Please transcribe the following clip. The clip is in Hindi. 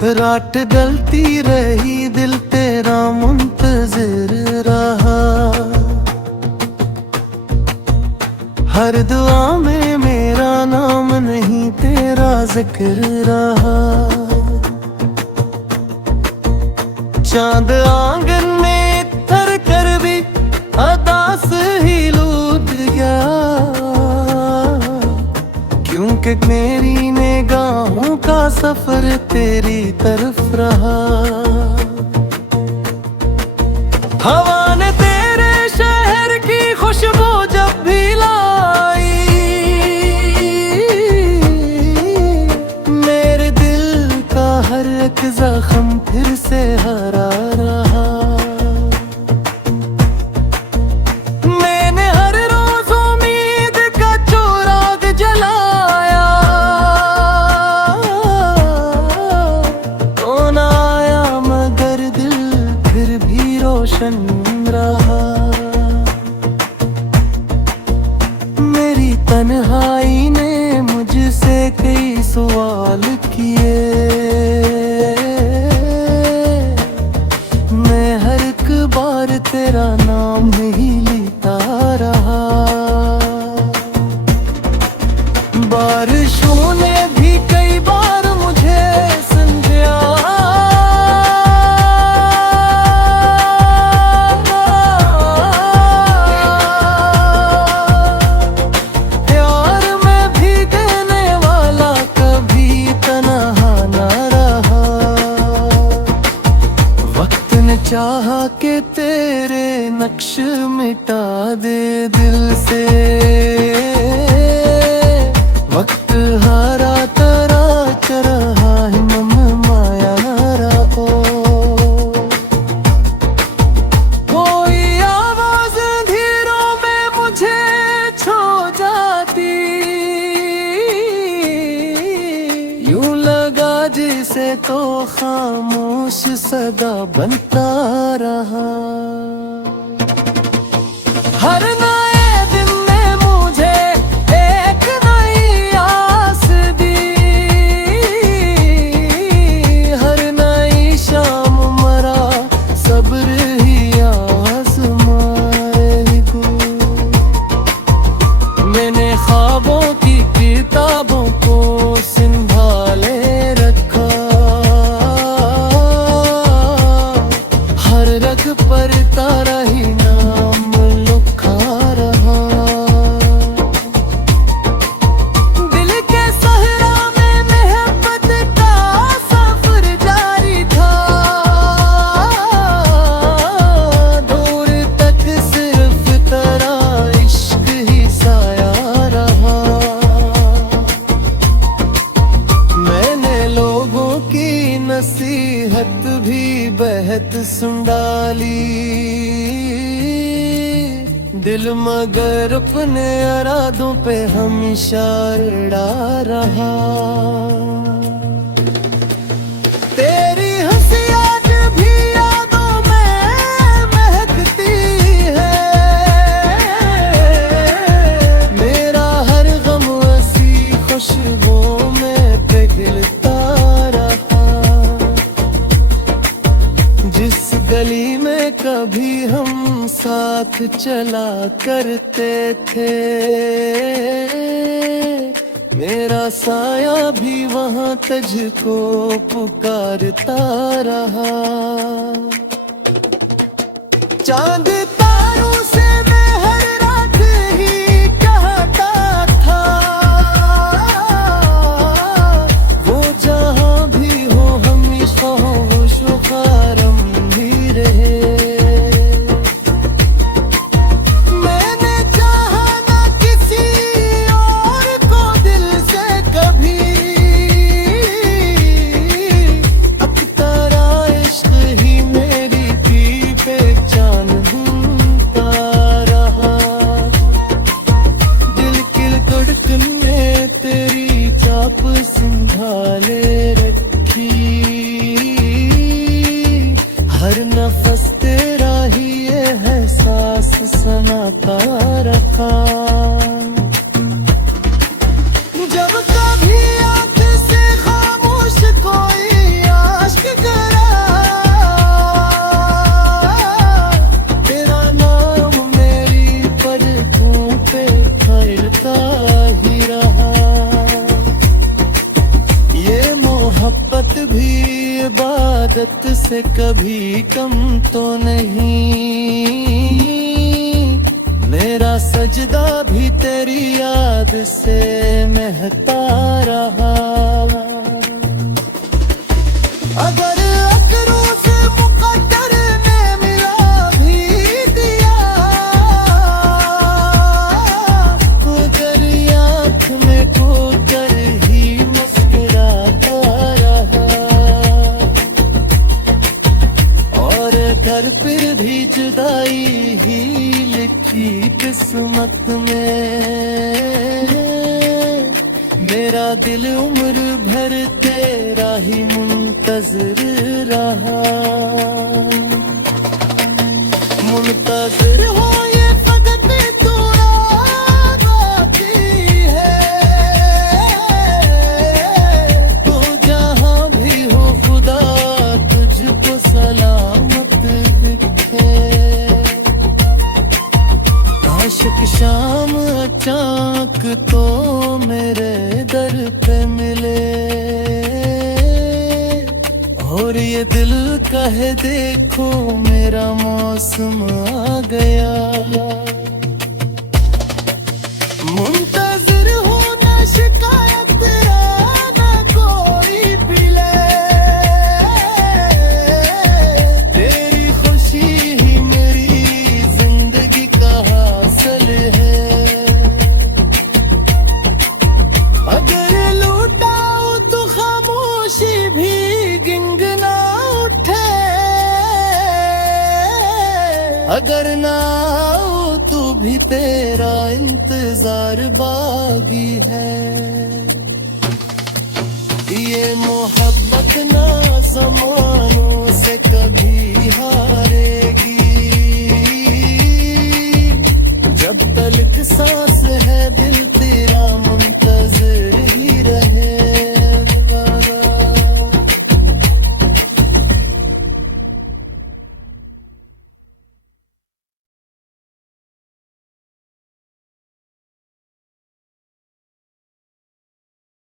रात डलती रही, दिल तेरा मुंतजिर रहा। हर दुआ में मेरा नाम नहीं, तेरा जिक्र रहा। चांद आंगन में थर कर भी अदास ही लूट गया, क्योंकि मेरी निगाहों का सफर तेरी तरफ रहा। हवा ने तेरे शहर की खुशबू जब भी लाई, मेरे दिल का हर एक जख्म फिर से हरा रहा। मैंने हर रोज उम्मीद का चिराग जलाया, तो न आया मगर दिल फिर भी रोशन रहा। मेरी तन्हाई ने मुझसे कई सवाल किए, मैं हर एक बार तेरा नाम ही लेता रहा। बारिशों ने भी कई बार मुझे समझाया, प्यार में भीगने वाला कभी तन्हा न रहा। वक्त ने चाहा कि तेरे नक्श मिटा दे दिल से, वक्त हारा तरा चरहा है मम माया रहो। कोई आवाज धीरों में मुझे छो जाती, यूं लगा जिसे तो खामोश सदा बनता रहा। हर नए दिन ने मुझे एक नई आस दी, हर नई शाम मरा सब्र ही आज़माए को। मैंने ख्वाबों की किताबों को संभाले रखा, हर रग पर तारा ही नाम लिखा रहा। दिल के सहरा में मोहब्बत का सफर जारी था, दूर तक सिर्फ तेरा इश्क ही साया रहा। मैंने लोगों की नसीहत भी बेहद सुन डाली, दिल मगर अपने इरादों पे हमेशा अड़ा रहा। तेरी हंसी आज भी यादों में महकती है, मेरा हर गम ऐसी खुशबुओं में पिघलता रहा। जिस गली में कभी हम साथ चला करते थे, मेरा साया भी वहां तुझको पुकारता रहा। चांद तारों से मैं हर रात ही कहता था, वो जहां भी हो हमेशा खुशहारम भी रहे। मैंने चाहा ना किसी और को दिल से कभी, अब तेरा इश्क ही मेरी भी पहचान है। मोहब्बत भी इबादत से कभी कम तो नहीं, मेरा सजदा भी तेरी याद से महता रहा। अगर अकरों से मुकद्दर ने मिला भी दिया, तो तेरी आँख में खोकर ही मुस्कुराता रहा। और घर फिर भी जुदाई ही लिखी किस्मत में, मेरा दिल उम्र भर तेरा ही मुंतज़िर रहा। मुंतज़िर हो ये फ़क़त तू याद आती है, तू जहाँ भी हो खुदा तुझको सलामत दिखे। आशिक शाम अचानक तो मेरे दर पे मिले, और ये दिल कहे देखो मेरा मौसम आ गया। मुंतज़िर हो ना शिकायत ना कोई पिले, तेरी खुशी ही मेरी जिंदगी का हासिल है। अगर लुटाओ तो खामोशी भी गिंगना उठे, अगर ना आओ तो भी तेरा इंतजार बागी है। ये मोहब्बत ना ज़मानों से कभी हारेगी, जब तलक सा